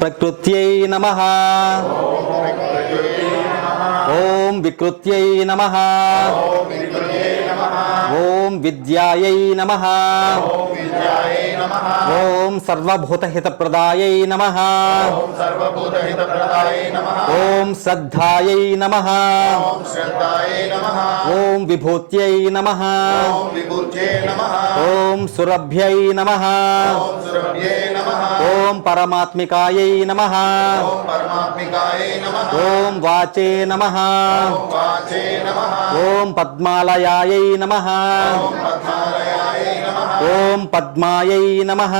ప్రకృత్యై నమః. ఓం వికృత్యై నమః. ఓం విద్యాయై నమః. ఓం సర్వభూతహితప్రదాయై నమః. ఓం శ్రద్ధాయై నమః. ఓం విభూత్యై నమః. ఓం సురభ్యై నమః. ఓం పరమాత్మికాయై నమః. ఓం వాచే నమః. ఓం పద్మాలయాయై నమః. ఓం పద్మాయై నమః.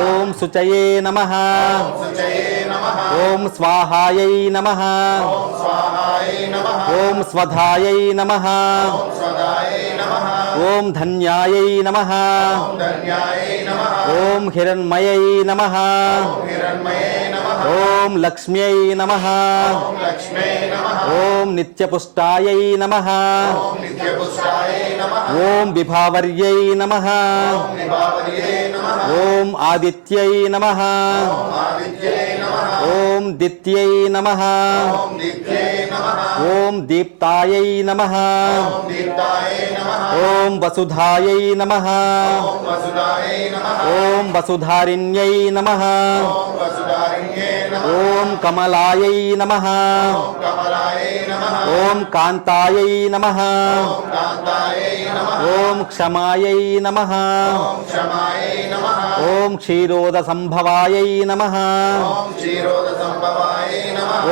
ఓం శుచయే నమః. ఓం స్వాహాయై నమః. ఓం స్వధాయై నమః. ఓం ధన్యాయై నమః. ఓం హిరణ్మయై నమః. ఓం లక్ష్మ్యై నమః. ఓం నిత్యపుష్టాయై నమః. ఓం విభావర్యై నమః. ఓం ఆదిత్యై నమః. ఓం దిత్యై నమః. ఓం దీప్తాయై నమః. ఓం వసుధాయై నమః. ఓం వసుధారిణ్యై నమః. ఓం కమలాయై నమః. ఓం కాంతాయై నమః. ఓం క్షమాయై నమః. ఓం క్షీరోద సంభవాయై నమః.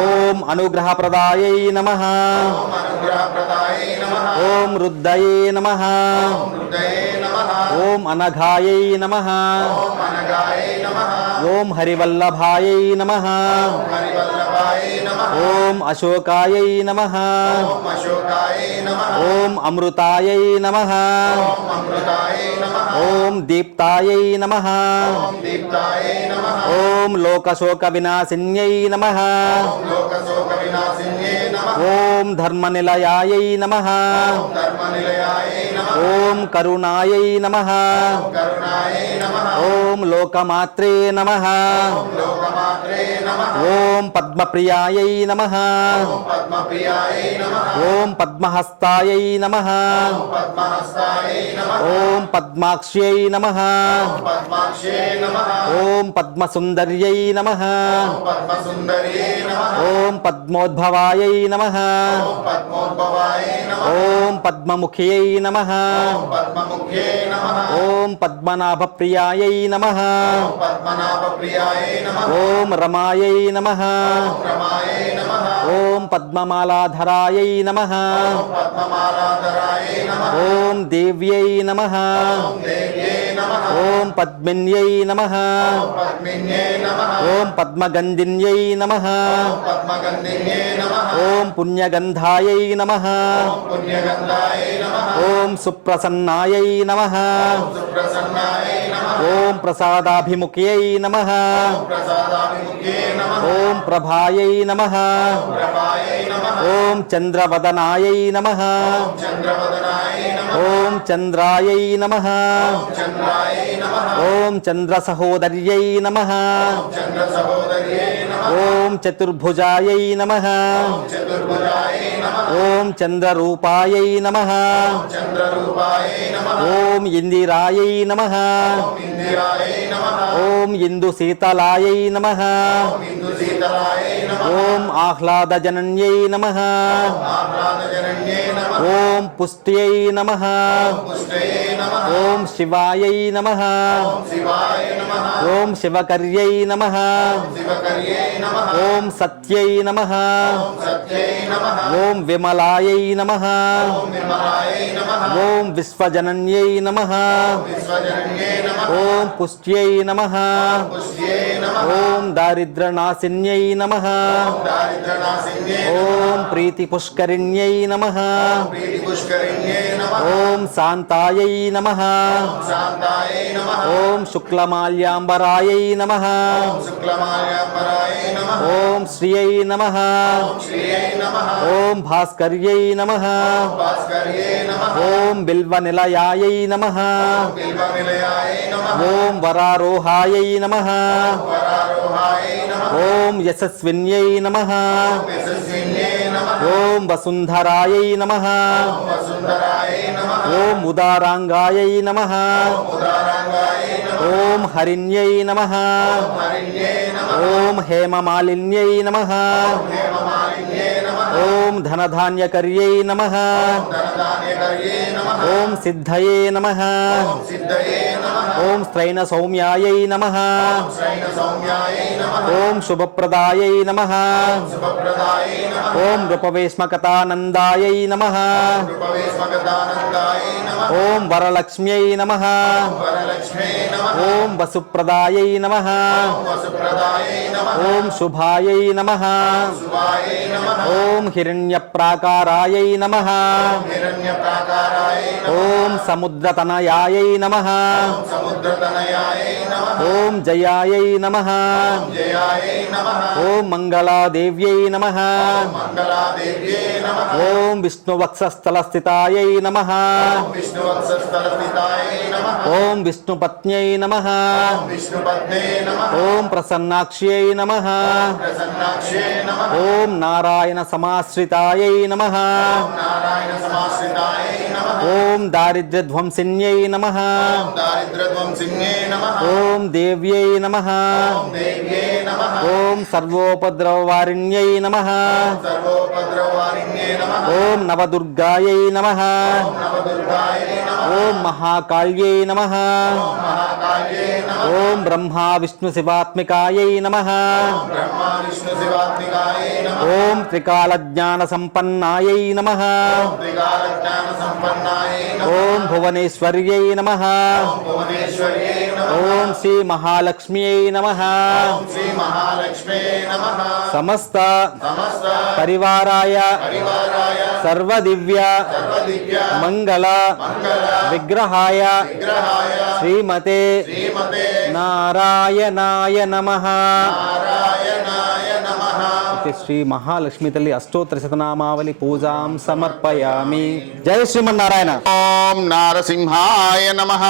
ఓం అనుగ్రహప్రదాయై నమః. ఓం రుద్దయే నమః. ఓం అనఘాయై నమః. ఓం హరివల్లభాయై నమః. ఓం అశోకాయై నమః. ఓం అమృతాయై నమః. ఓం దీప్తాయై నమః. ఓం లోకశోక వినాశిన్యై నమః. ఓం ధర్మనిలయాయై నమః. ఓం కరుణాయై నమః. ఓం లోకమాత్రే నమః. ఓం పద్మప్రియాయై నమః. ఓం పద్మహస్తాయై నమః. ఓం పద్మాక్ష్యై నమః. ఓం పద్మసుందర్యై నమః. ఓం పద్మోద్భవాయై నమః. ఓం పద్మముఖ్యై నమః. ఓం పద్మనాభప్రియాయై నమః. ఓం రమాయై నమః. ఓం పద్మమాలాధరాయై నమః. ఓం దేవ్యై నమః. ఓం పద్మిన్యై నమః. ఓం పద్మగంధిన్యై నమః. ఓం పుణ్యగంధాయై నమః. ఓం సుప్రసన్నాయై నమః. ఓం ప్రసాదాభిముఖ్యై నమః. ఓం ప్రభాయై నమః. ఓం చంద్రవదనాయై నమః. ఓం చంద్రాయై నమః. ఓం చంద్రసహోదర్యై నమః. ఓం చతుర్భుజాయై నమః. ఓం చంద్రరూపాయై నమః. ఓం ఇందిరాయై నమః. ఓం ఇందుశీతలాయై నమః. ఓం ఆహ్లాదజనన్యై నమః. ఓం పుష్ట్యై నమః. ఓం శివాయై నమః. ఓం శివకర్యై నమః. ఓం సత్యై నమః. ఓం విమలాయై నమః. ఓం విశ్వజనన్యై నమః. ఓం పుష్ట్యై నమః. ఓం దారిద్ర్యనాశిన్యై నమః. ఓం ప్రీతిపుష్కరిణ్యై నమః. ఓం శాంతాయై నమః. ఓం శుక్లమాల్యాంబరాయ శుక్లమాల్యాంబరాయై నమః శుక్లమాల్యాంబరాయ నమః ఓం శ్రియై నమః శ్రీయై నమః ఓం భాస్కర్యై నమః భాస్కర్యై నమః ఓం బిల్వనిలయాయై నమః బిల్వనిలయాయ నమః ఓం వరారోహాయై నమః వరారోహాయ నమః ఓం యశస్విన్యై నమః యశస్విన్యై నమః ఓం వసుంధరాయై నమః వసుంధరాయ నమః ఓం ఉదారాంగాయై నమః ఉదారాంగాయ నమః ఓం హరిణ్యై నమః హరిణ్యై నమః ఓం హేమమాలిన్యై నమః హేమమాలిన్యై నమః ఓం ధనధాన్యకర్యై నమః ధనధాన్యకర్యై నమః ఓం సిద్ధయే నమః సిద్ధయే నమః ఓం స్త్రైణ సౌమ్యాయై నమః శ్రైణ సౌమ్యాయ నమః ఓం శుభప్రదాయై నమః శుభప్రదాయ నమః ఓం నృపవేశ్మకతానందాయై నమః రూపవేశ్మగతానందాయ నమః ఓం వరలక్ష్మ్యై నమః వరలక్ష్మీ నమః ఓం వసుప్రదాయై నమః వసుప్రదాయ నమః ఓం శుభాయై నమః శుభాయ నమః ఓం హిరణ్యప్రాకారాయై నమః హిరణ్యప్రాకారాయ నమః ఓం సముద్రతనయాయై నమః సముద్రతనయాయ నమః ఓం జయాయై నమః జయాయ నమః ఓం మంగళాదేవ్యై నమః మంగళాదేవ్యై నమః ఓం విష్ణువక్షస్థలస్థితాయై నమః విష్ణువత్సస్థలస్థితాయ నమః ఓం విష్ణుపత్న్యై నమః విష్ణుపత్నే నమః ఓం ప్రసన్నాక్ష్యై నమః ప్రసన్నాక్షే నమః ఓం నారాయణ సమాశ్రితాయై నమః నారాయణ సమాశ్రితాయ నమః ఓం దారిద్ర్యధ్వంసిన్యై నమః దారిద్ర్యధ్వంసిన్యే నమః ఓం దేవ్యై నమః దేవ్యే నమః ఓం సర్వోపద్రవవారిణ్యై నమః సర్వోపద్రవారిణ్యే నమః ఓం నవదుర్గాయై నమః నవదుర్గాయ నమః ఓం మహాకాళ్యై నమః మహాకాళ్యే నమః ఓం బ్రహ్మా విష్ణు శివాత్మికాయై నమః బ్రహ్మా విష్ణు శివాత్మికాయ నమః ఓం త్రికాలజ్ఞాన సంపన్నాయై నమః త్రికాలజ్ఞాన సంపన్నాయ నమః ఓం భువనేశ్వర్యై నమః భువనేశ్వర్యే నమః ఓం శ్రీ మహాలక్ష్మ్యై నమః శ్రీ మహాలక్ష్మే నమః సమస్త సమస్త పరివారాయ పరివారాయ సర్వదివ్య సర్వదివ్య మంగళ విగ్రహాయ విగ్రహాయ శ్రీమతే శ్రీమతే నారాయణాయ నమః. నారాయణాయ నమః. అయితే శ్రీ మహాలక్ష్మి తల్లి అష్టోత్తర శతనామావళి పూజాం సమర్పయామి. జై శ్రీమన్నారాయణ. ఓం నారసింహాయ నమః.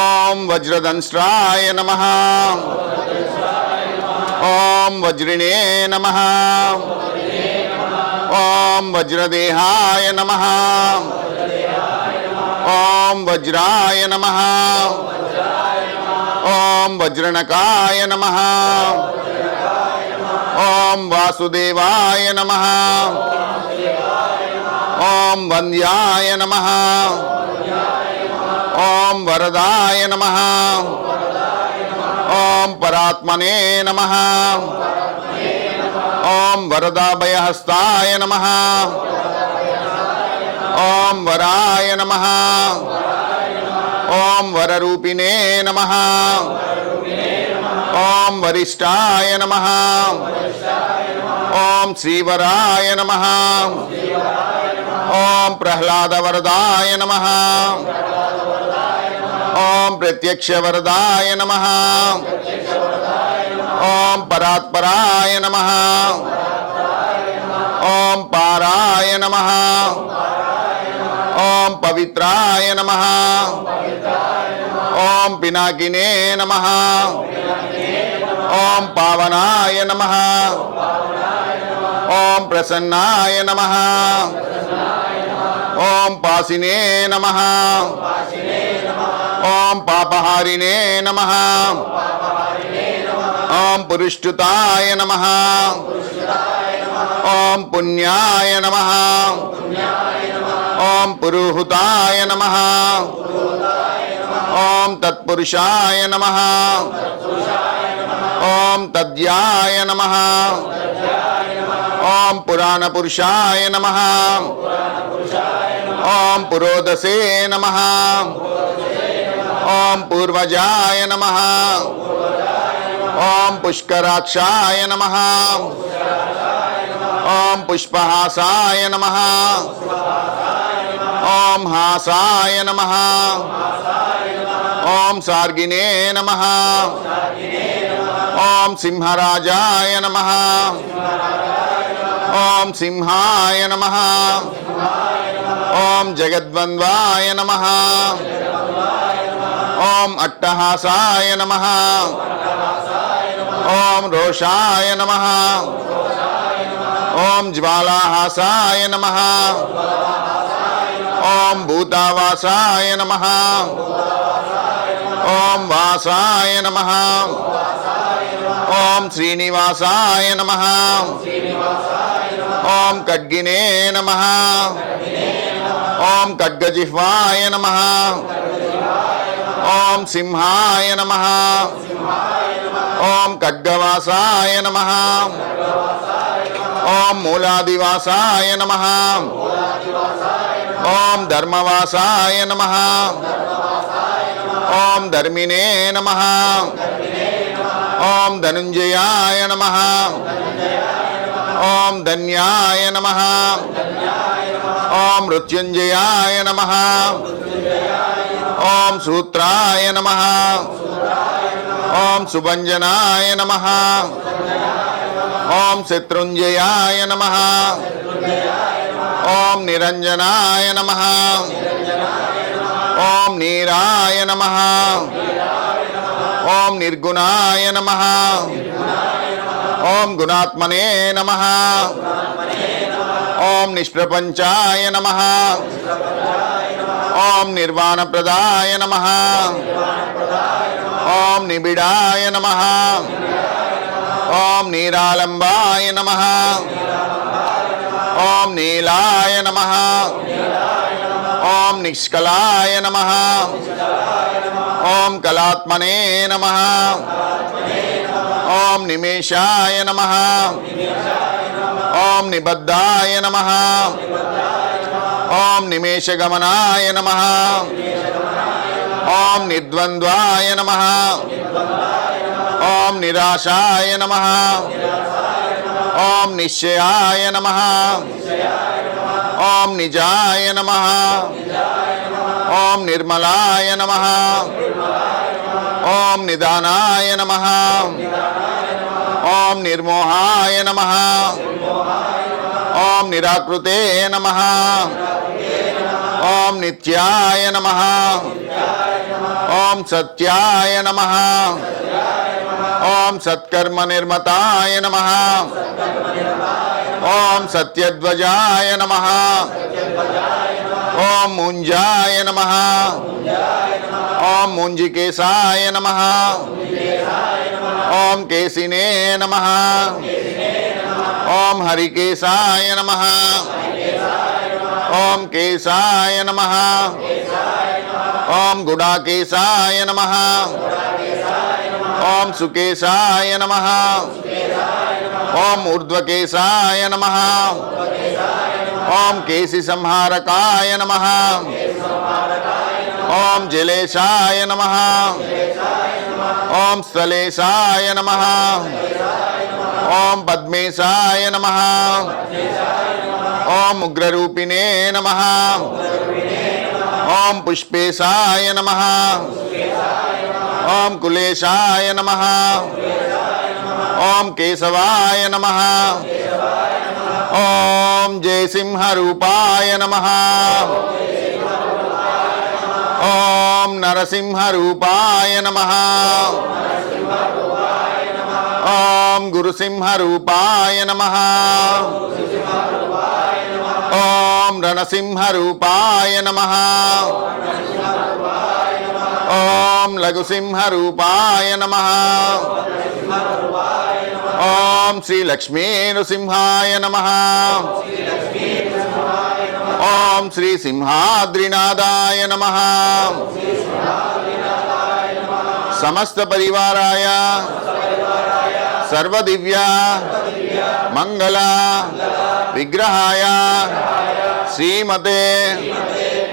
ఓం వజ్రదంష్ట్రాయ నమః. ఓం వజ్రిణే నమః. ఓం వజ్రదేహాయ నమః. ఓం వజ్రాయ నమః. ఓం వజ్రనకాయ నమః. ఓం వాసుదేవాయ నమః. ఓం వంద్యాయ నమః. ఓం వరదాయ నమః. ఓం పరాత్మనే నమః. ఓం వరదాభయహస్తాయ నమః. ఓం వరాయ నమః. ఓం వరరూపిణే నమః. ఓం వరిష్ఠాయ నమః. ఓం శ్రీవరాయ నమః. ఓం ప్రహ్లాదవరదాయ నమః. ఓం ప్రత్యక్షవరదాయ నమః. ఓం పరాత్పరాయ నమః. ఓం పారాయ నమః. ఓం పవిత్రాయ నమః. ఓం పినాకినే నమః. ఓం పావనాయ నమః. ఓం ప్రసన్నాయ నమః. ఓం పాసినే నమః. ఓం పాపహారిణే నమః. ఓం పురుష్టుతాయ నమః. ఓం పుణ్యాయ నమః. ఓం పురుహుతాయ నమః. ఓం తత్పురుషాయ నమః. ఓం తద్యాయ నమః. ఓం పురాణపురుషాయ నమః. ఓం పురోదసే నమః. ఓం పూర్వజాయ నమః. ఓం పుష్కరాక్షాయ నమః. ఓం పుష్పహాసాయ నమః. ఓం హాసాయ నమః. ఓం ఓం సార్గినే నమః ఓం సింహరాజాయ నమః ఓం సింహాయ నమః ఓం జగద్వంద్వాయ నమః ఓం అట్టహాసాయ నమః ఓం రోషాయ నమః ఓం జ్వాలాహాసాయ నమః ఓం భూతావాసాయ నమః ఓం వాసాయ నమః ఓం శ్రీనివాసాయ నమః ఓం ఖడ్గినే నమః ఓం ఖడ్గజిహ్వాయ నమః ఓం సింహాయ నమః ఓం ఖడ్గవాసాయ నమః ఓం మూలాదివాసాయ నమః ఓం ధర్మవాసాయ నమః ఓం ధర్మినే నమః ఓం ధనుంజయాయ నమః ఓం ధన్యాయ నమః ఓం మృత్యుంజయాయ నమః ఓం సూత్రాయ నమః ఓం సుభంజనాయ నమః ఓం శత్రుంజయాయ నమః ఓం నిరంజనాయ నమః ఓం నీరాయ నమః ఓం నిర్గుణాయ నమః ఓం గుణాత్మనే నమః ఓం నిష్ప్రపంచాయ నమః ఓం నిర్వాణప్రదాయ నమః ఓం నిబిడాయ నమః ఓం నీరాలంబాయ నమః ఓం నీలాయ నమః ఓం నిష్కలాయ నమః ఓం కళాత్మనే నమః ఓం నిమేషాయ నమః ఓం నిబద్ధాయ నమః ఓం నిమేషగమనాయ నమః ఓం నిర్ద్వంద్వాయ నమః ఓం నిరాశాయ నమః ఓం నిశ్చయాయ నమః ఓం నిజాయ నమః ఓం నిర్మలాయ నమః ఓం నిదానాయ నమః ఓం నిర్మోహాయ నమః ఓం నిరాకృతే నమః ఓం నిత్యాయ నమః ఓం సత్యాయ నమః ఓం సత్కర్మ నిర్మతాయ నమః ఓం సత్యధ్వజాయ నమః ఓం ముంజాయ నమః ఓం ముంజికేశాయ నమః ఓం కేసినే నమః ఓం హరికేశాయ నమః ఓం కేశాయ నమః ఓం గుడాకేశాయ నమః ఓం సుకేశాయ నమః ఓం ఊర్ధ్వకేశాయ నమః ఓం కేసి సంహారకాయ నమః ఓం జలేశాయ నమః ఓం స్థలేశాయ నమః ఓం పద్మేశాయ నమః ఓం ఉగ్రరూపిణే నమః ఓం పుష్పేశాయ నమః ఓం కులేశాయ నమః ఓం కేశవాయ నమః ఓం జయసింహరూపాయ నమః ఓం నరసింహరూపాయ నమః ఓం గురుసింహరూపాయ నమః ఓం రణసింహరూపాయ నమః ఓం లఘుసింహరూపాయ నమః ఓం శ్రీలక్ష్మీ నృసింహాయ నమః ఓం శ్రీ సింహాద్రినాథాయ నమః సమస్త పరివారాయ సర్వదివ్య మంగళ విగ్రహాయ శ్రీమతే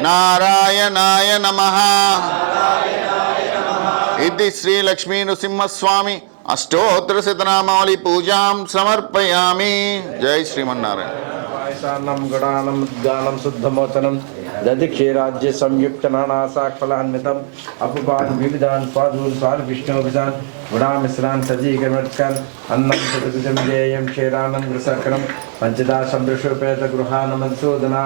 నారాయణాయ నమః. ఇది శ్రీ లక్ష్మీ నృసింహస్వామి అష్టోత్తర శతనామావళి పూజాం సమర్పయామి. జై శ్రీమన్నారాయణ. పాయసాన్నం గణానం ఉద్గానం శుద్ధమోచనం दधि क्षीराज्य संयुक्त नानाशाकफलान्वितम् अपपान विविधान स्वादून स्वाद विष्णुविधान गुणा मिश्रान सजीकर्मत्कन अन्नं चतुर्भुजं जेयं क्षीरानं ग्रसकरं पंचदा संदृशोपेत गृहान मधुसूदना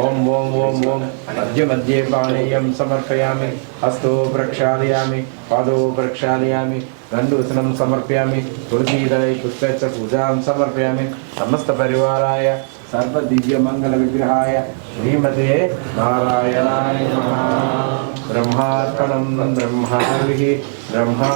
ओम ओम ओम ओम मध्य मध्ये पाणीयं समर्पयामि हस्तो प्रक्षालयामि पादो प्रक्षालयामि दण्डोसनं समर्पयामि तुलसीदले पुष्पस्य पूजां समर्पयामि समस्त परिवाराय सर्व दिव्य मंगल विग्रहाय श्रीमते नारायणाय नमः। ब्रह्मार्पणं ब्रह्मार्पिः ब्रह्मा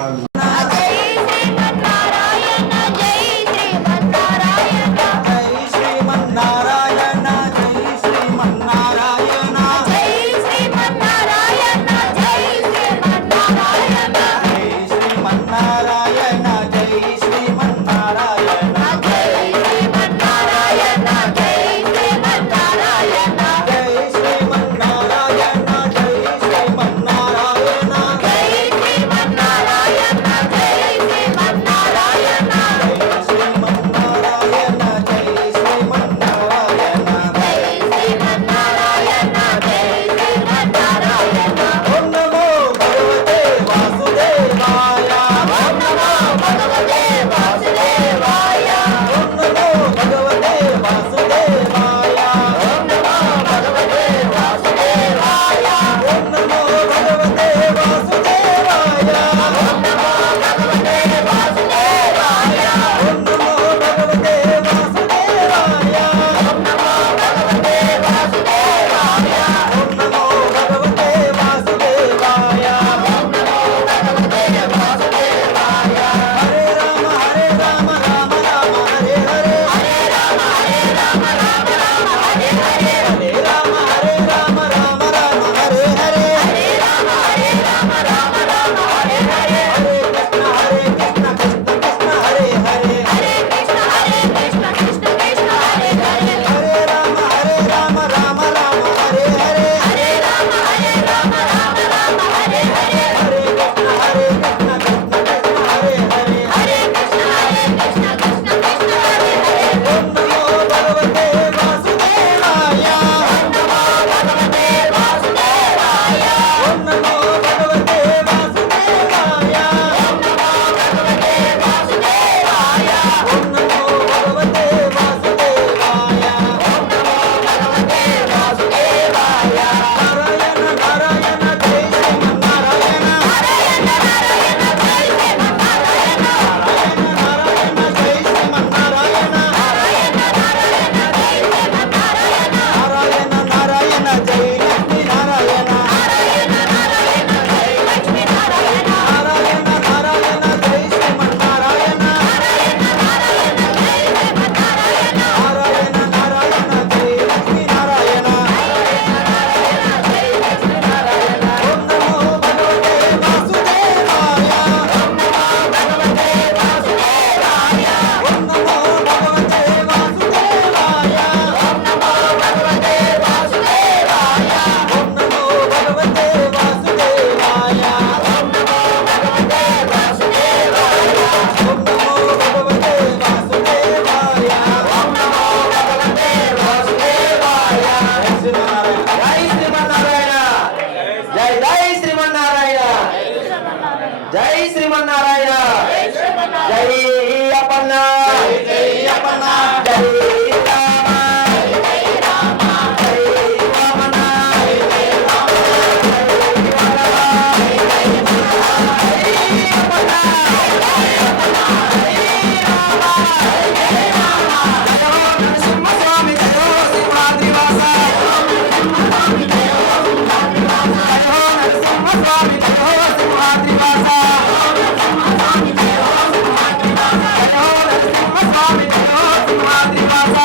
Swami,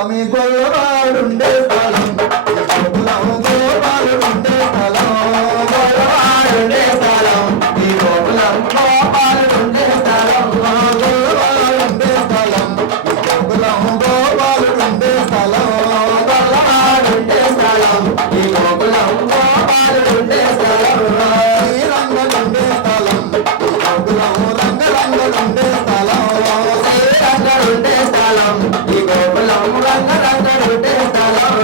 స్వామి గొల్లవాడుండే స్థలం గోపాలుండే స్థలం గొల్లవాడుండే స్థలం ఈ గోకులం గోపాలుండే స్థలం గొల్లవాడుండే స్థలం ఈ గోకులం గోపాలుండే స్థలం గొల్లవాడుండే స్థలం ఈ గోకులం గోపాలుండే స్థలం శ్రీరంగలుండే స్థలం ఈ గోకులం రంగరంగలుండే స్థలం శ్రీరంగలుండే స్థలం ఈ గోకులం రంగరంగలుండే స్థలం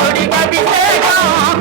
గుడికి అభిషేకం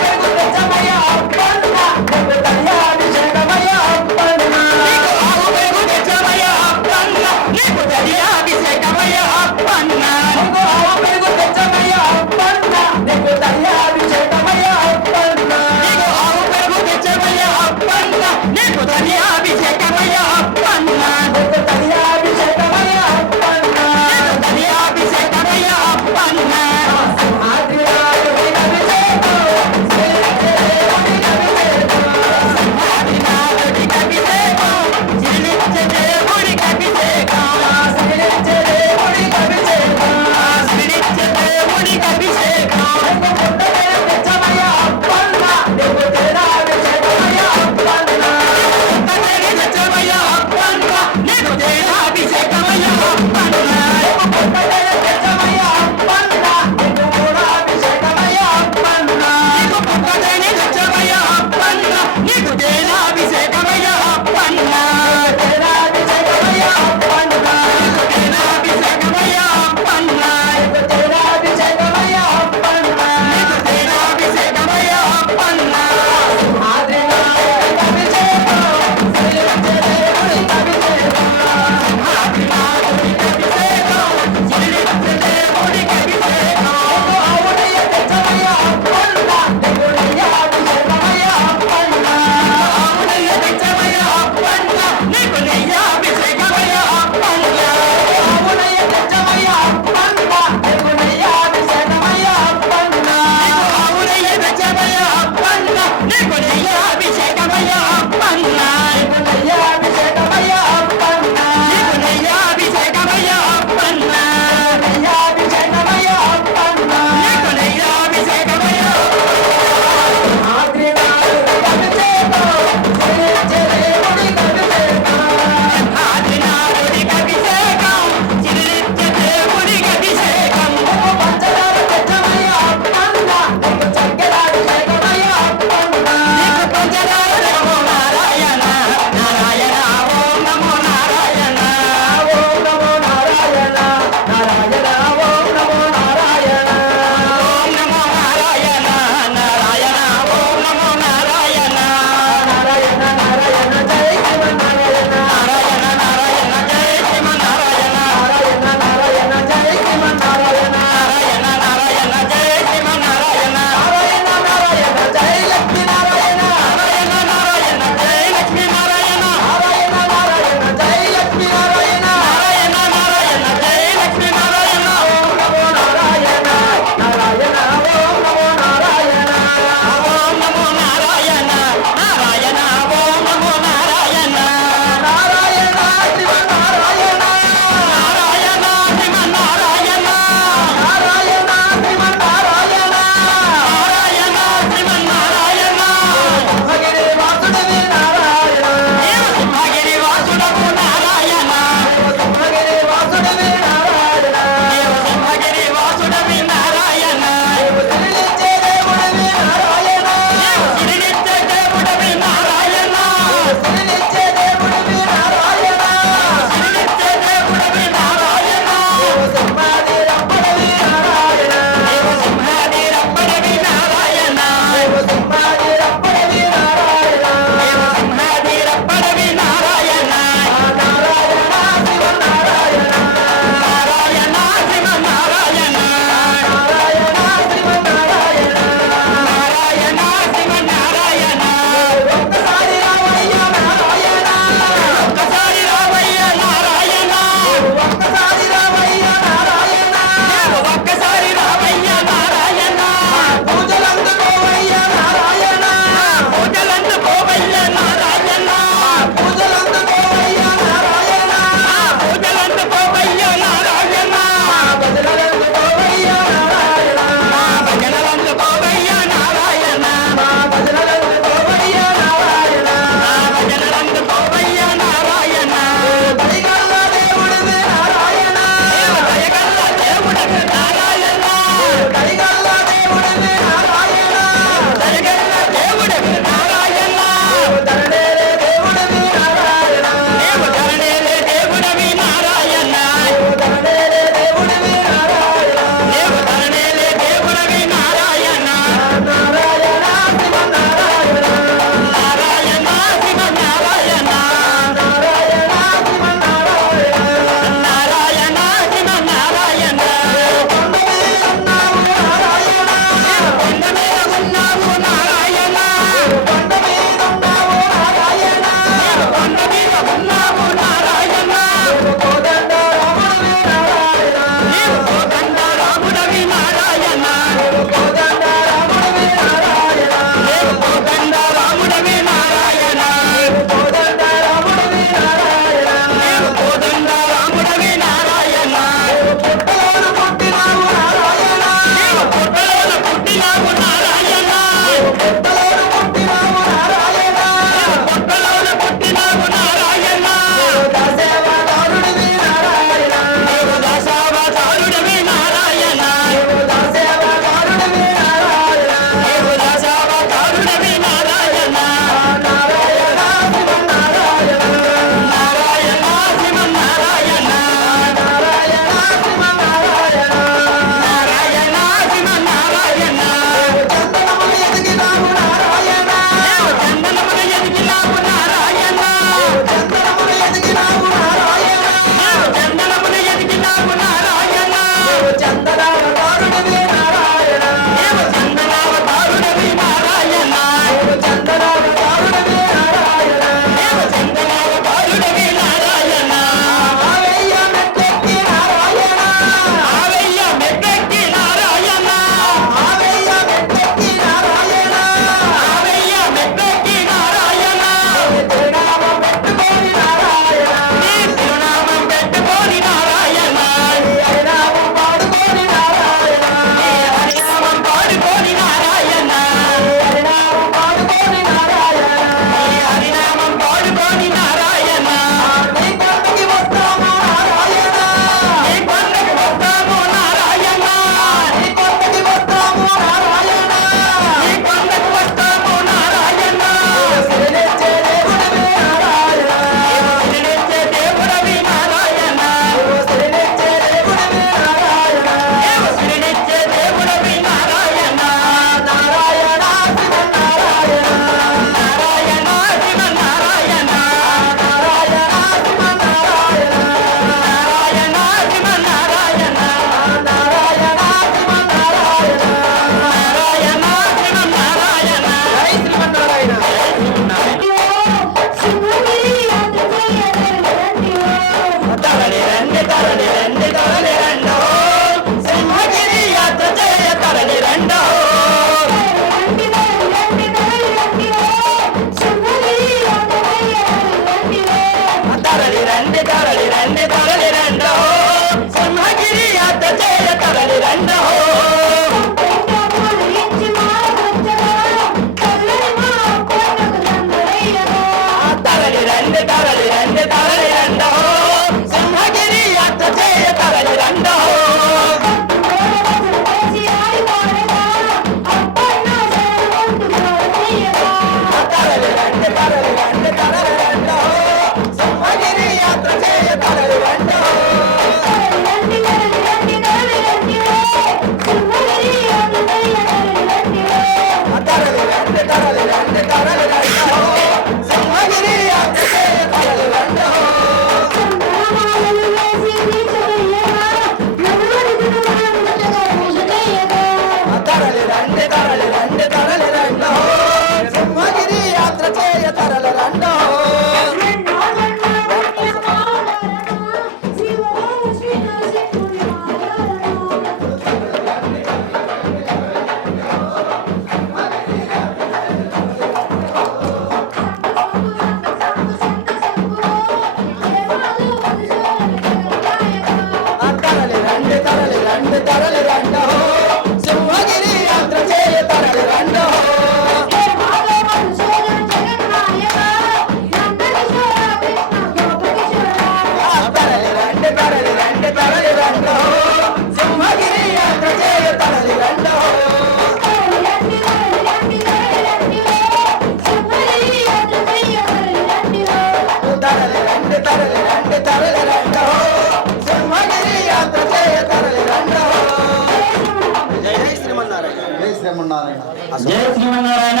జై శ్రీమన్నారాయణ.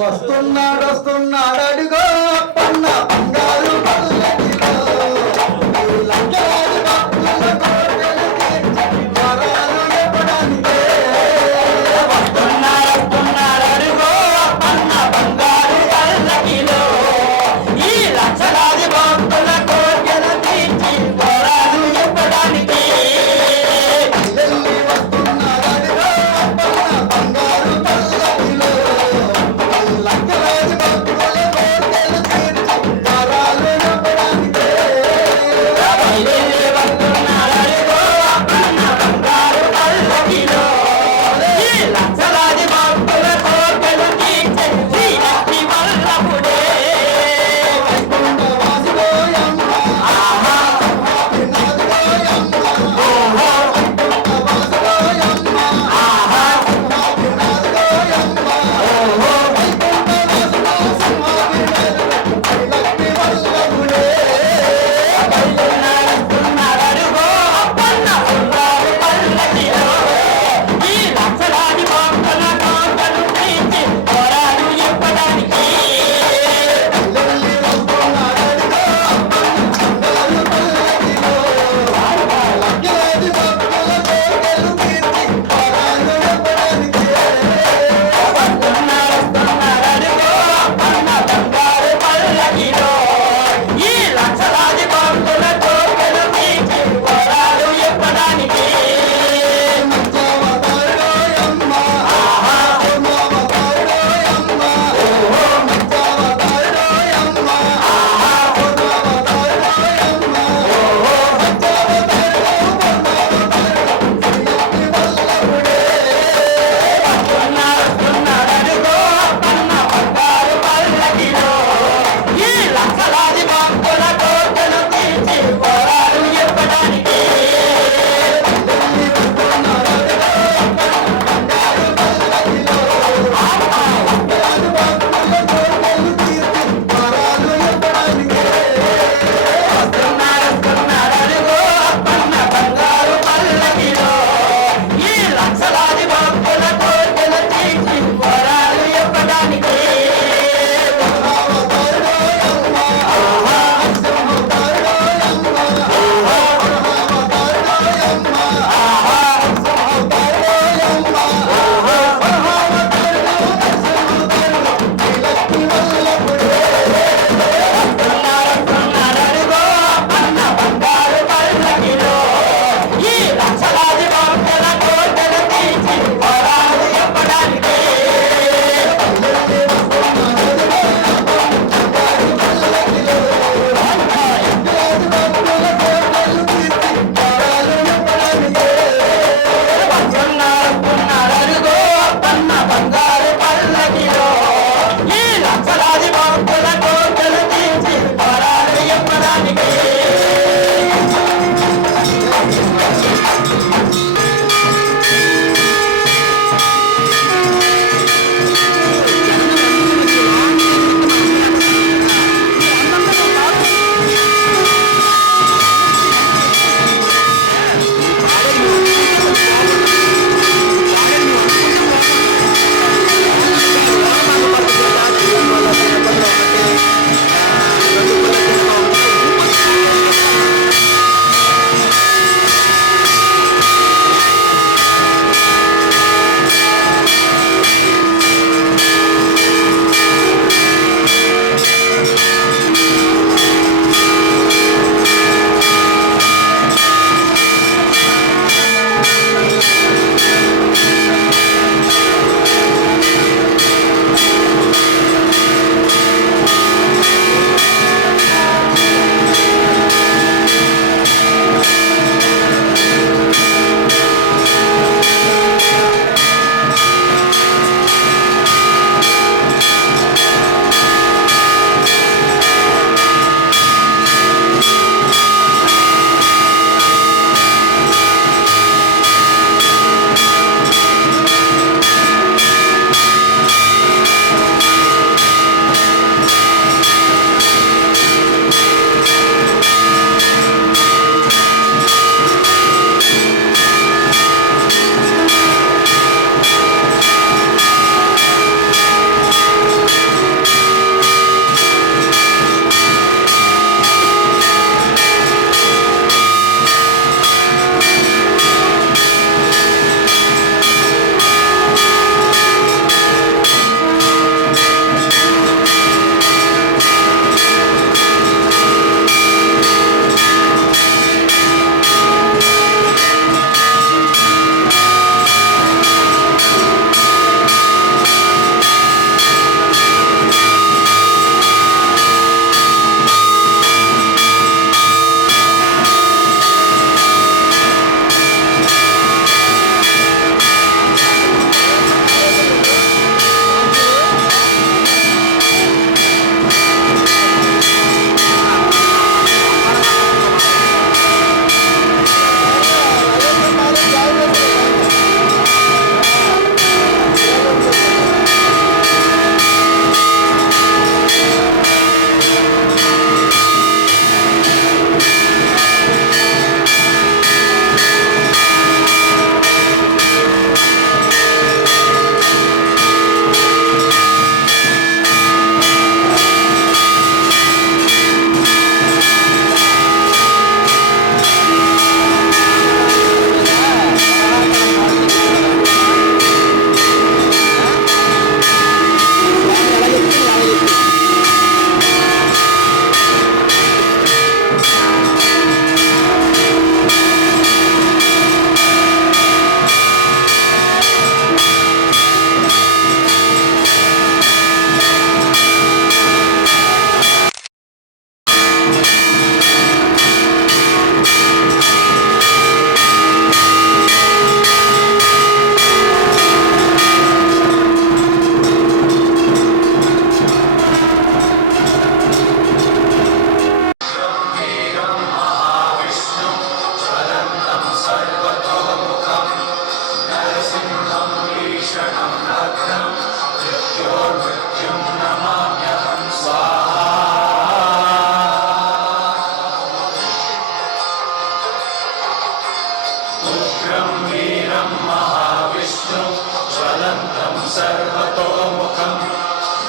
వస్తున్నాడు వస్తున్నాడు అడుగో అప్పన్న బంగారు పల్లకిలో ఈ లక్షలాది భక్తుల కోరికలు తీర్చి వరాలు ఇవ్వడానికే. వస్తున్నాడు అడుగో అప్పన్న బంగారు పల్లకిలో ఈ లక్షలాది భక్తుల కోరికలు తీర్చి వరాలు ఇవ్వడానికి. వెళ్ళి వస్తున్నాడు అడుగో అప్పన్న బంగారు పల్లకిలో ఈ లక్షలాది భక్తుల కోరికలు తీర్చి వరాలు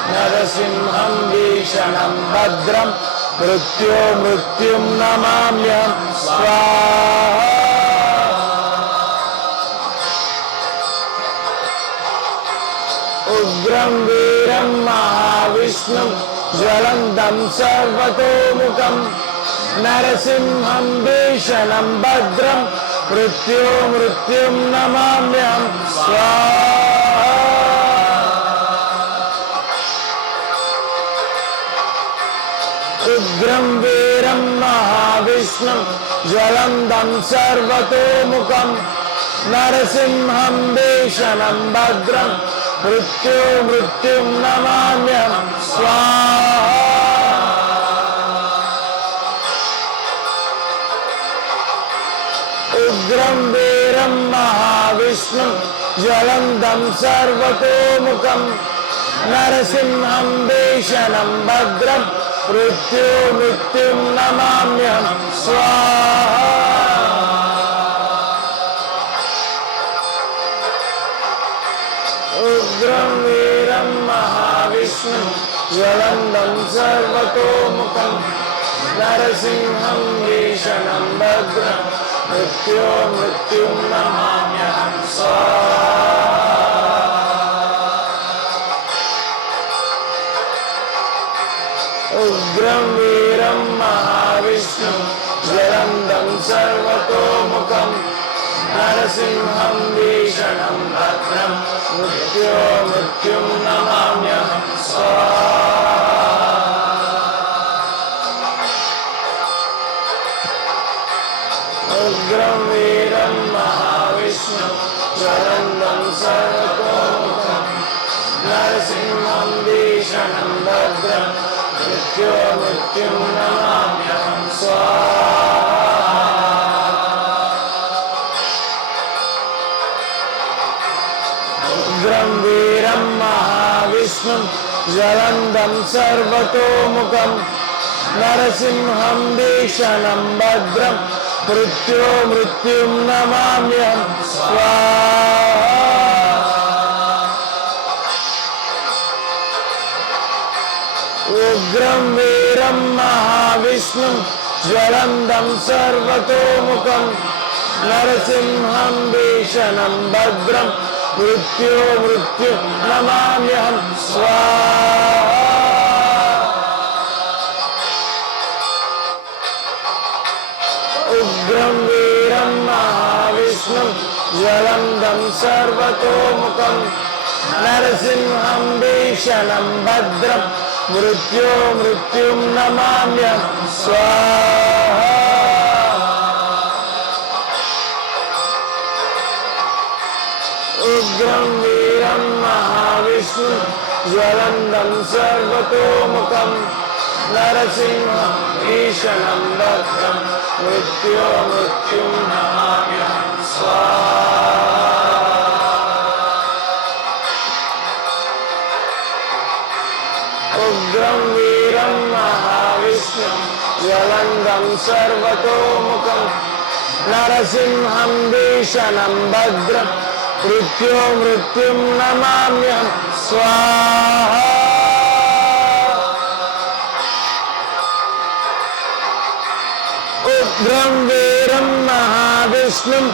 నరసింహం భీషణం భద్రం మృత్యుం నమామ్యం స్వాహా. ఉగ్రం వీరం మహావిష్ణుం జ్వలంతం సర్వతోముఖం నరసింహం భీషణం భద్రం మృత్యుం నమామ్యం స్వాహా. ఉగ్రం వీరం మహావిష్ణుం జ్వలంతం సర్వతోముఖం నరసింహం భీషణం భద్రం మృత్యుం నమామ్యం స్వాహా. ఉగ్రం వీరం మహావిష్ణుం జ్వలంతం సర్వతోముఖం నరసింహం భీషణం భద్రం మృత్యుం నమామ్యం స్వాహా. ఉగ్రం వీరం మహావిష్ణుం జ్వలంతం సర్వతోముఖం నరసింహం భీషణం భద్రం మృత్యుం నమామ్యం స్వాహా. ఉగ్రం వీరం మహావిష్ణుం జ్వలంతం సర్వతోముఖం నరసింహం భీషణం భద్రం మృత్యుం నమామ్యం స్వాహా. ఉగ్రం వీరం మహావిష్ణుం జ్వలంతం సర్వతోముఖం నరసింహం భీషణం భద్రం మృత్యుం నమామ్యం స్వాహా. ఉగ్రం వీరం మహావిష్ణుం జ్వలంతం సర్వతోముఖం నరసింహం భీషణం భద్రం మృత్యుం నమామ్యం స్వాహా. ఉగ్రం వీరం మహావిష్ణుం జ్వలంతం సర్వతోముఖం నరసింహం భీషణం భద్రం మృత్యుం నమామ్యం స్వాహా. ఉగ్రం వీరం మహావిష్ణుం జ్వలంతం సర్వతోముఖం నరసింహం భీషణం భద్రం మృత్యుం నమామ్యం స్వాహా. ఉగ్రం వీరం మహావిష్ణుం జ్వలంతం సర్వతోముఖం నరసింహం భీషణం భద్రం మృత్యుం నమామ్యం స్వాహా. ఉగ్రం వీరం మహావిష్ణుం జ్వలంతం సర్వతోముఖం నరసింహం భీషణం భద్రం మృత్యుం నమామ్యం స్వాహా. ఉగ్రం వీరం మహావిష్ణుం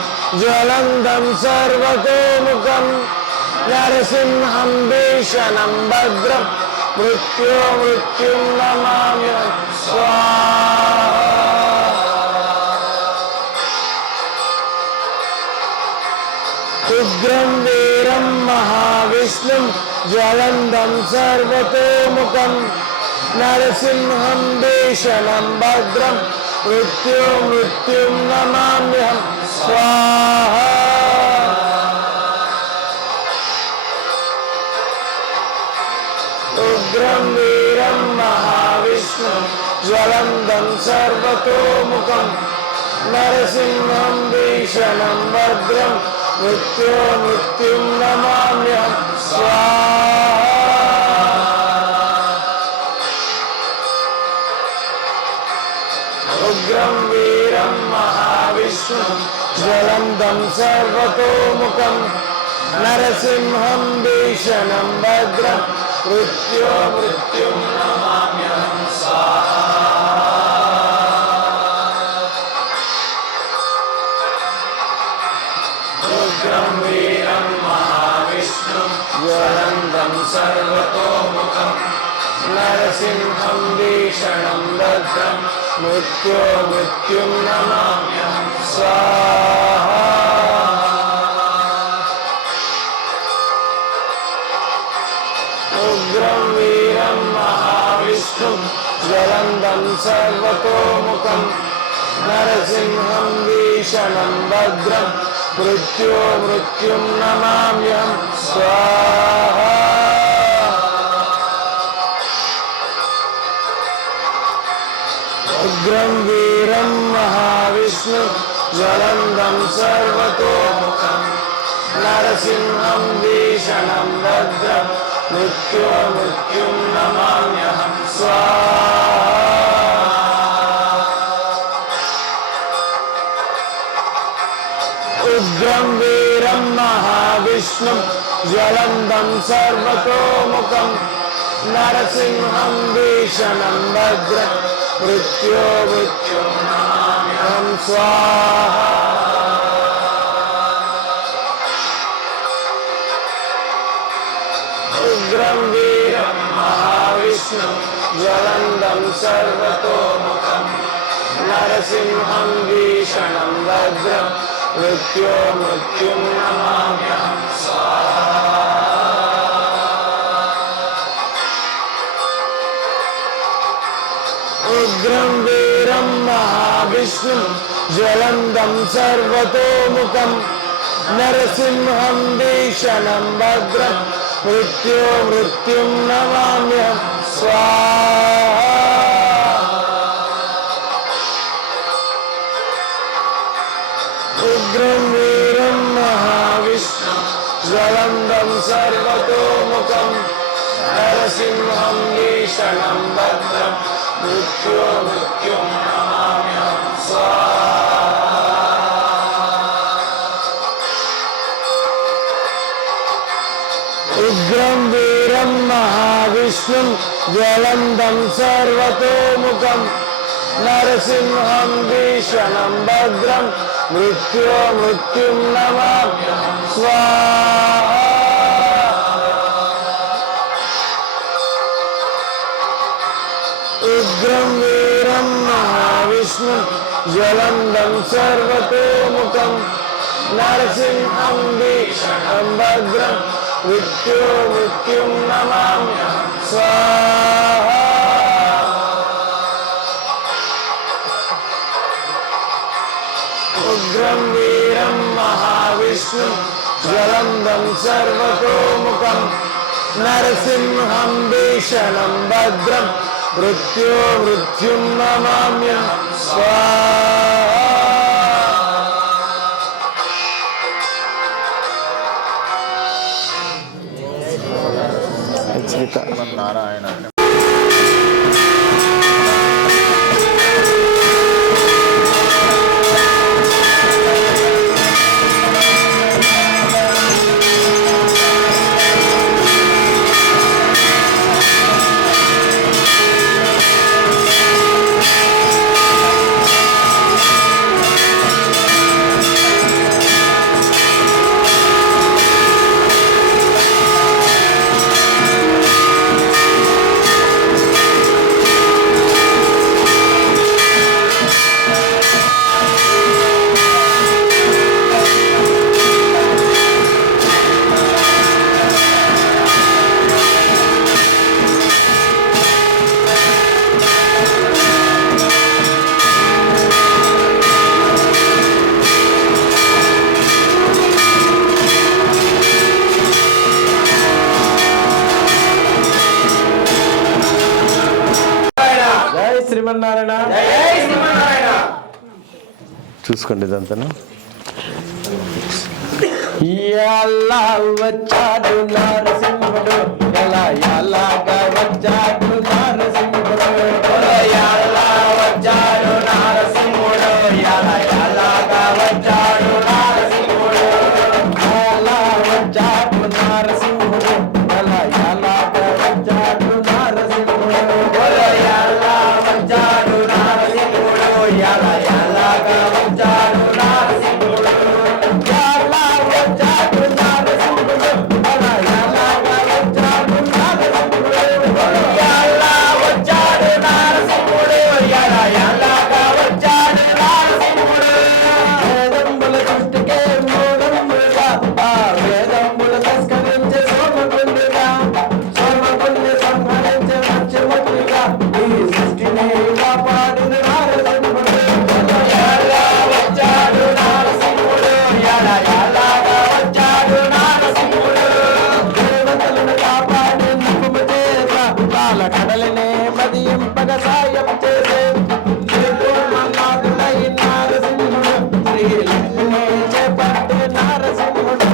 జ్వలంతం సర్వతోముఖం నరసింహం భీషణం భద్రం మృత్యుం నమామ్యం స్వాహా. ఉగ్రం వీరం మహావిష్ణుం జ్వలంతం సర్వతోముఖం నరసింహం భీషణం భద్రం మృత్యుం నమామ్యం స్వాహా. ఉగ్రం వీరం మహావిష్ణుం జ్వలంతం సర్వతోముఖం నరసింహం భీషణం భద్రం మృత్యుం నమామ్యం స్వాహా. ఉగ్రం వీరం మహావిష్ణుం జ్వలంతం సర్వతోముఖం నరసింహం భీషణం భీషణం భద్రం మృత్యో మృత్యుం నమామ్యహం ఉగ్రం వీరం మహావిష్ణుం జ్వలంతం సర్వతోముఖం నరసింహం భీషణం భద్రం మృత్యో మృత్యుం నమామ్యహం స్వాహా ఉగ్రం వీరం మహావిష్ణుం జ్వలంతం సర్వతోముఖం నరసింహం భీషణం భద్రం మృత్యో మృత్యుం నమామ్యహం స్వాహా ఉగ్రం వీరం మహావిష్ణు జ్వలంతం సర్వతోముఖం నరసింహం భీషణం భద్రం మృత్యో మృత్యుం నమామ్యహం స్వాహా ఉగ్రం వీరం మహావిష్ణు జ్వలంతం సర్వతోముఖం నరసింహం భీషణం భద్రం మృత్యో మృత్యుం నమామ్యహం స్వాహా ఉగ్రం వీరం మహావిష్ణు జ్వలంతం సర్వతోముఖం నరసింహం భీషణం భద్రం మృత్యో మృత్యుం నమామ్యహం స్వాహా ఉగ్రం వీరం మహావిష్ణు జ్వలంతం సర్వతోముఖం నరసింహం భీషణం భద్రం మృత్యో మృత్యుం నమామ్యహం స్వాహా ఉగ్రం వీరం మహావిష్ణు జ్వలంతం సర్వతోముఖం నరసింహం భీషణం భద్రం మృత్యో మృత్యుం నమామ్యహం స్వాహా ఉగ్రం వీరం మహావిష్ణు జ్వలంతం సర్వతోముఖం నరసింహం భీషణం భద్రం మృత్యో మృత్యుం నమామ్యహం స్వాహా ఉగ్రం వీరం మహావిష్ణు జ్వలంతం సర్వతోముఖం నరసింహం భీషణం భద్రం మృత్యో మృత్యుం నమామ్యహం స్వాహా ఉగ్రం వీరం మహావిష్ణు జ్వలంతం సర్వతోముఖం నరసింహం భీషణం భద్రం మృత్యో మృత్యుం నమామ్యహం స్వాహా నారాయణ శ్రీమన్నారాయణ చూసుకోండి ఇదంతా ఎలా వచ్చాడు నరసింహుడు ఎలాగా వచ్చాడు నరసింహుడు ఎలా వచ్చాడు నరసింహుడు ఎలాగా వచ్చాడు నరసింహుడు ఎలా వచ్చాడు నరసింహుడు రక్షింపగ సాయం చేసే నిర్మన్నాథుడై నారసింహుడు శ్రీ లక్ష్మి చేపట్టే నారసింహుడు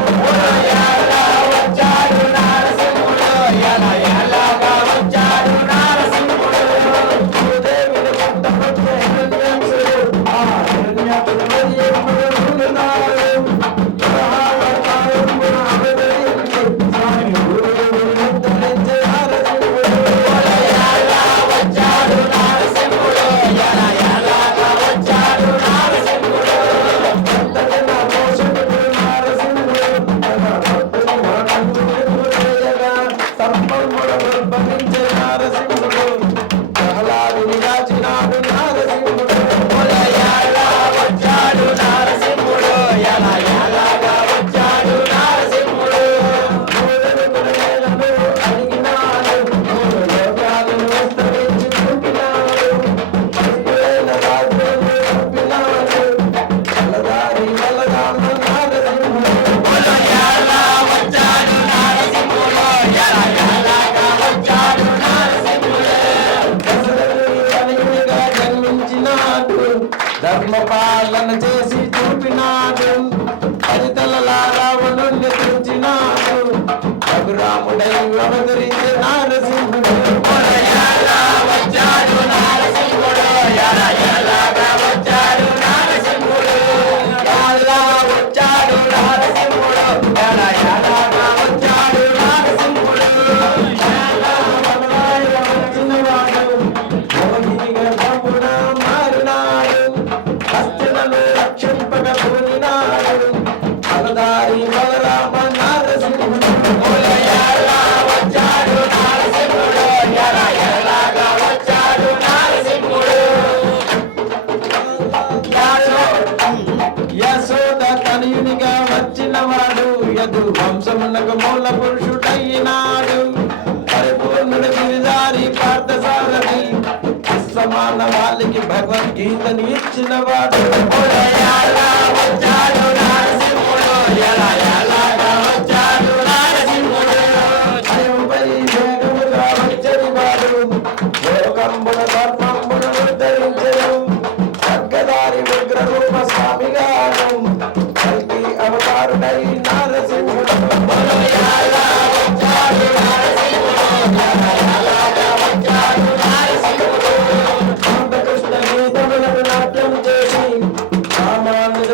వచ్చాడు నారసింహుడు ఎలా ఎలాగా వచ్చాడు నారసింహుడు భూదేవిని పుట్టపట్టే హిరణ్యాక్షుడు ఆ హిరణ్యాక్షుడు మరియమ్మడు నాడు స్వామి గురువుని ధరించే నారసింహుడు వచ్చాడు నారసింహుడు ఎలా ఎలాగా వచ్చాడు నారసింహుడు భక్తజన పోషకుడు నారసింహుడు తన భక్తుని మాటలు చేయగా సర్పముడు ఉద్భవించే నారసింహుడు ప్రహ్లాదుని రాచినాడు నారసింహుడు వచ్చాడు నారసింహుడు ఎలా ఎలాగా వచ్చాడు నారసింహుడు అడిగినాడు మూడు లోకాలను విస్తరించి చూపినాడు పలుకులైన రాజులను చంపినాడు అలదారి వలగాను నారసింహుడు వచ్చాడు నారసింహుడు ఎలా ఎలాగా వచ్చాడు నారసింహుడు దశరథుని తనయునిగా జన్మించినాడు ధర్మపాలన చేసి చూపినాడు హరితల రావణుణ్ణి తెచ్చినాడు రఘురాముడై అవతరించే నారసింహుడు వచ్చాడు నారసింహుడు ఎలా ఎలాగా వచ్చాడు నారసింహుడు ఎలా వచ్చాడు నారసింహుడు ఎలా ఎలాగా వచ్చాడు నారసింహుడు వచ్చినవాడు యోగిని గర్భమున మారినాడు హస్తినను రక్షింపక పూనినాడు అలదారి బలరామ నారసింహుడు వచ్చాడు నారసింహుడు ఎలా ఎలాగా వచ్చాడు నారసింహుడు యశోద తనయునిగా వచ్చినవాడు యదు వంశమునకు మూల పురుషుడైనాడు పరిపూర్ణుడు గిరిదారి పార్థసారథి విశ్వమాన వాళ్ళకి భగవద్గీతని ఇచ్చినవాడు వచ్చాడు నారసింహుడు ఎలా ఎలాగా వచ్చాడు నారసింహుడు అయంపై వేగముగా వచ్చని వాడు యోగంబున ధర్మంబును ధరించను ఖడ్గదారి ఉగ్రరూప స్వామిగాను కల్కి అవతారుడై నారసింహుడు వచ్చాడు నారసింహుడు ఎలా ఎలాగా వచ్చాడు నారసింహుడు కృష్ణ గీతములను నాట్యం చేసి రామానుజ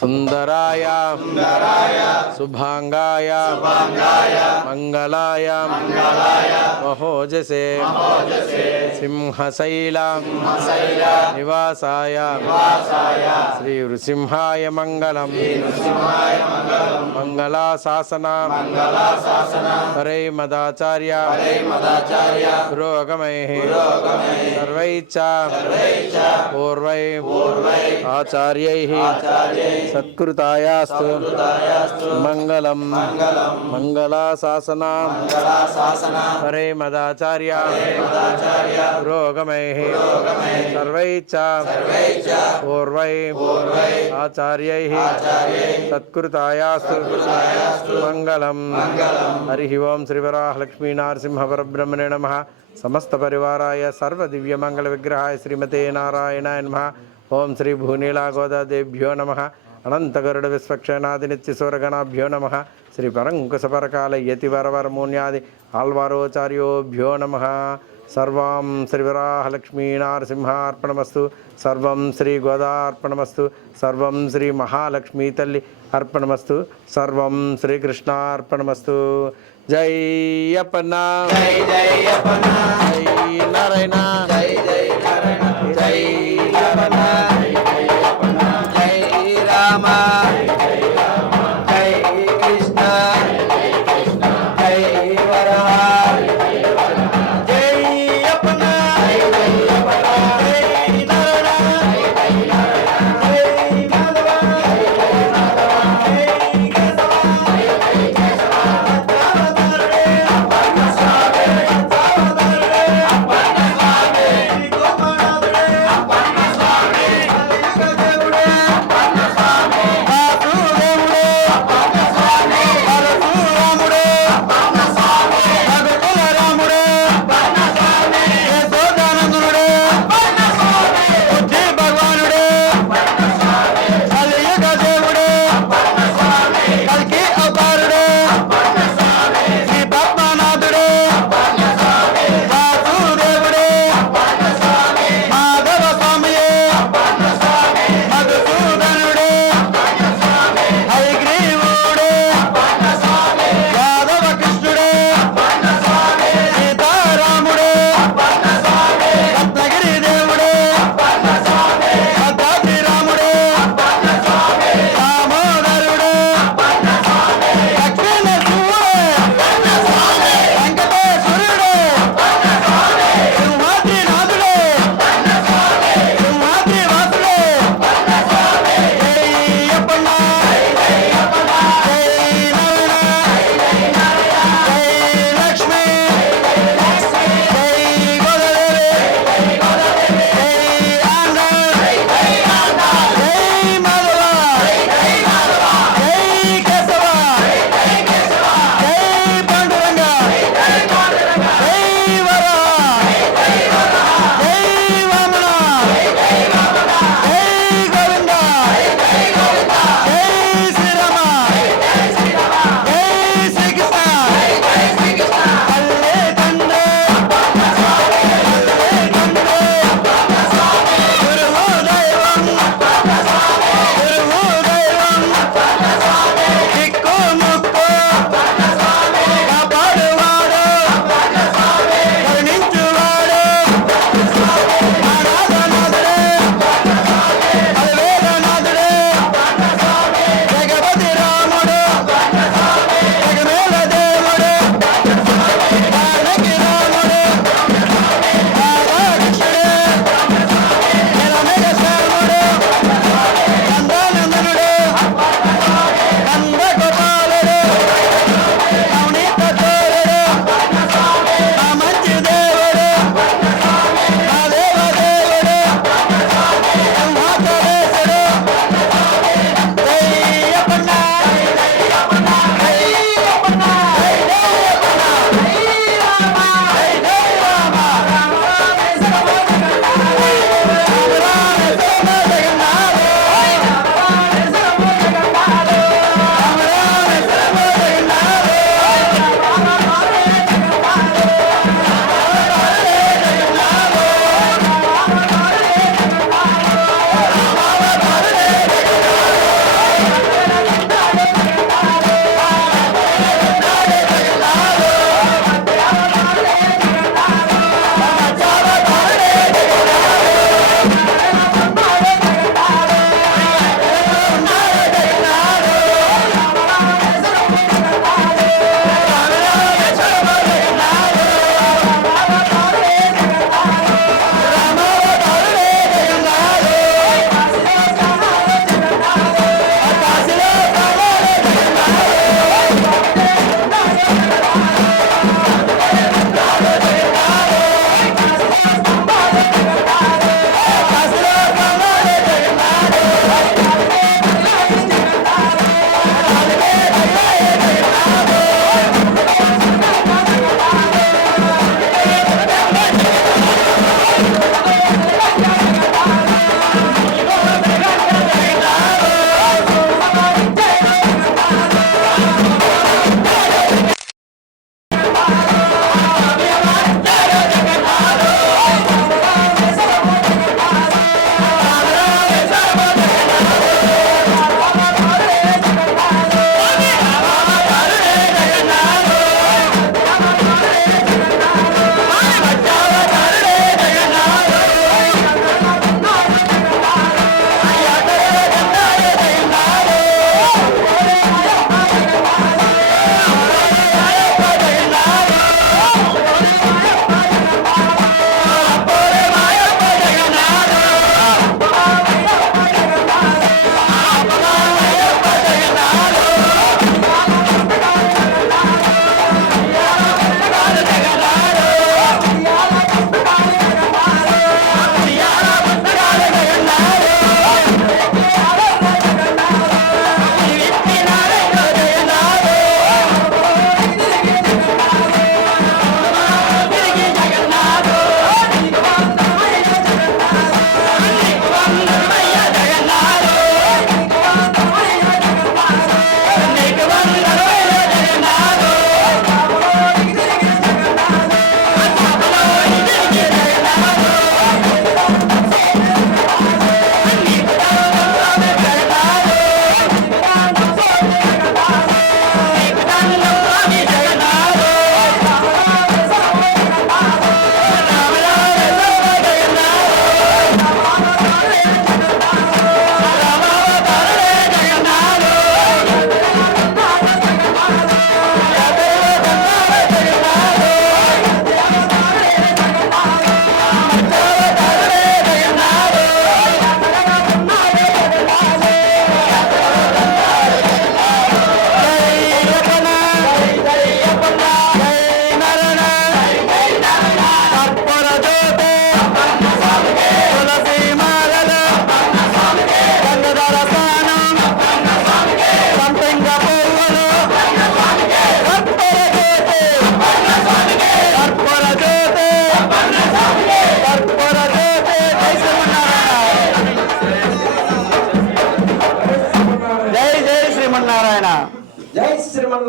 సుందరాయ శుభాంగాయ మంగళాయ మహోజసే సింహశైల నివాసాయ శ్రీ నృసింహాయ మంగళం మంగళాశాసన హరే మదాచార్య పురోగమై సర్వైచ్చ పూర్వై ఆచార్యై సత్కృతాయాస్తు మంగళం మంగళాశాసన హరే మదాచార్య పురోగమై సర్వైచ్చ పూర్వై ఆచార్యై సత్కృతాయాస్తు మంగళం హరి ఓం శ్రీ వరాహలక్ష్మీ నరసింహ పరబ్రహ్మణే నమః సమస్త పరివారాయ సర్వ దివ్య మంగళ విగ్రహాయ శ్రీమతే నారాయణాయ నమః ఓం శ్రీ భూనీలా గోదాదేభ్యో నమః అనంత గరుడ విశ్వక్షేణాది నిత్య సూరగణాభ్యో నమః శ్రీ పరంకుశపరకాల యతివరవరమూన్యాది ఆల్వారోచార్యోభ్యో నమః సర్వం శ్రీ వరాహలక్ష్మీ నరసింహార్పణమస్తు సర్వం శ్రీ గోదార్పణమస్తు సర్వం శ్రీ మహాలక్ష్మీ తల్లి అర్పణమస్తు సర్వం శ్రీకృష్ణార్పణమస్తు జై అప్పన్న జై జై అప్పన్న జై నారాయణ జై జై నారాయణ జై అప్పన్న జై రామ జై కృష్ణ జై వరహ జై అప్పన్న జై నారాయణ జై మాధవ జై కేశవ అప్పన్న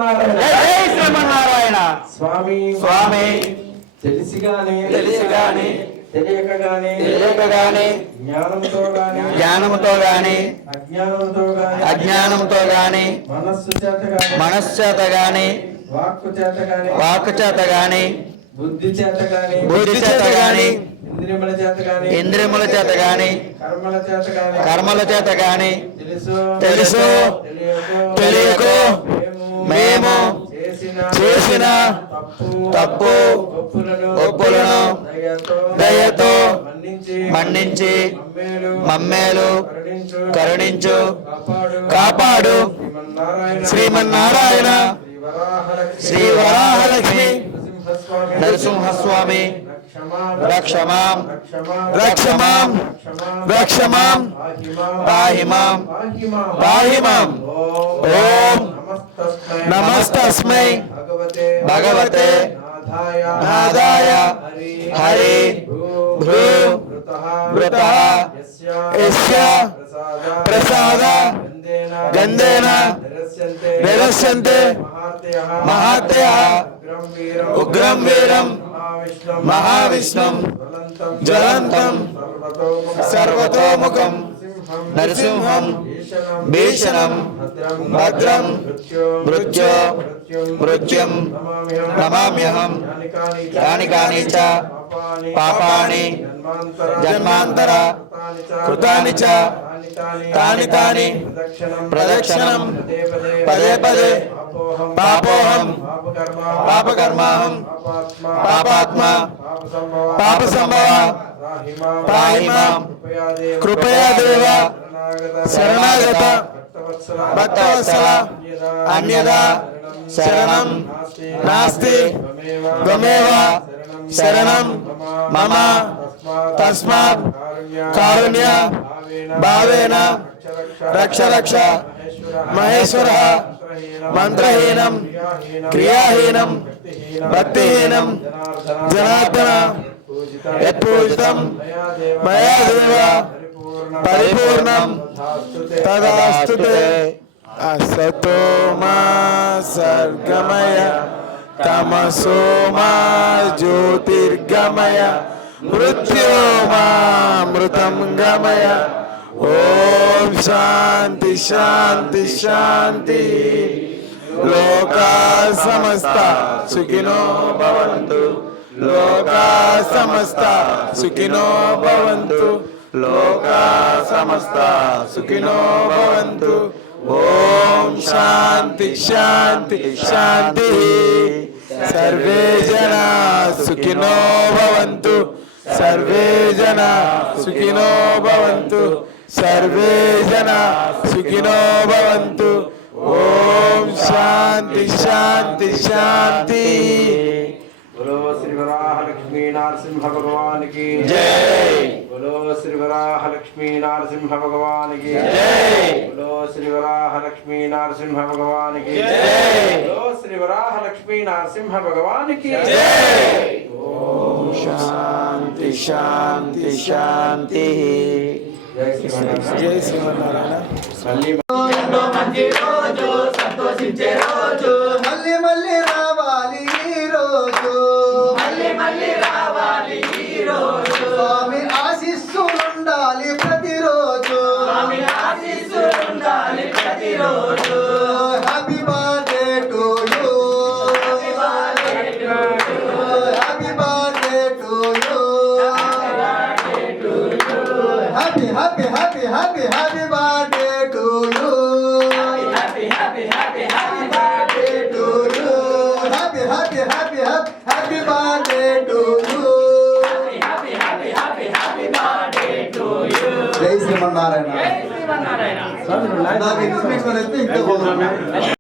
శ్రీమన్నారాయణ జై శ్రీమన్నారాయణ. స్వామి స్వామి తెలిసిగాని తెలిసిగాని తెలియకగాని తెలియకగాని జ్ఞానంతో గాని జ్ఞానముతో గాని అజ్ఞానంతో గాని అజ్ఞానంతో గాని మనస్సు చేత గాని మనశ్చేత గాని వాక్కు చేత గాని వాక్కు చేత గాని బుద్ధి చేత గాని బుద్ధి చేత గాని ఇంద్రియముల చేత గాని ఇంద్రియముల చేత గాని కర్మల చేత గాని కర్మల చేత గాని తెలుసు తెలుసు తెలియకో మేము చేసిన తప్పు ఒప్పులను దయతో మన్నించి మమ్మేలు కరుణించు కాపాడు శ్రీమన్నారాయణ శ్రీ వరాహలక్ష్మి నరసింహస్వామి రక్షమాం రక్షమాం రక్షమాం పాహిమాం పాహిమాం ఓం నమస్తస్మై భగవతే నాదాయ హరి భృ వృతః యస్య ప్రసాద గంధేన నిరస్యంతే మహాత్యః ఉగ్రం వీరం మహావిష్ణుం జ్వలంతం సర్వతోముఖం నరసింహం భీషణం భద్రం మృత్యో మృత్యుం నమామ్యహం యాని కాని చ పాపాని జన్మాంతర కృతాని చ తాని తాని ప్రదక్షిణం పదే పదే పాపోహం పాపకర్మాహం పాపాత్మ పాప సంభవ పాహి మాం కృపయా దేవ శరణాగత భక్తవత్సల అన్యదా శరణం నాస్తి త్వమేవ శరణం మమ తస్మాత్ కారుణ్య భావేన రక్ష రక్ష మహేశ్వర మంత్రహీనం క్రియాహీనం భక్తిహీనం జనార్దన యత్పూజితం మయా దేవ పరిపూర్ణం తదాస్తుతే అసతో మా సర్గమయ తమసో మా జ్యోతిర్గమయ మృత్యోమామృతం గమయ ఓం శాంతి శాంతి శాంతి లోకా సమస్త సుఖినో భవంతు లోకా సమస్త సుఖినో భవంతు లోకా సమస్త సుఖినో భవంతు ఓం శాంతి శాంతి శాంతి సర్వే జనా సుఖినో భవంతు సర్వే జనా సుఖినో భవంతు సర్వే జనా సుఖినో భవంతు ఓం శాంతి శాంతి శాంతి बोलो श्री वराह लक्ष्मी नरसिंह भगवान की जय बोलो श्री वराह लक्ष्मी नरसिंह भगवान की जय बोलो श्री वराह लक्ष्मी नरसिंह भगवान की जय बोलो श्री वराह लक्ष्मी नरसिंह भगवान की जय ओम शांति शांति शांति जय श्रीमन्नारायण जय श्रीमन्नारायण मल्ली మంచి రోజు సంతోషించే రోజు మళ్ళీ మళ్ళీ రావాలి ఈ రోజు మళ్ళీ మళ్ళీ రావాలి ఈ రోజు స్వామి ఆశీస్సులుండాలి ప్రతిరోజు స్వామి ఆశీస్సులు ఉండాలి ప్రతిరోజు happy birthday to you happy birthday to you happy happy happy happy happy birthday to you happy happy happy happy birthday to you happy happy happy happy birthday to you happy happy happy happy birthday to you జై శ్రీమన్నారాయణ శ్రీమన్నారాయణ నాకు ఇంకా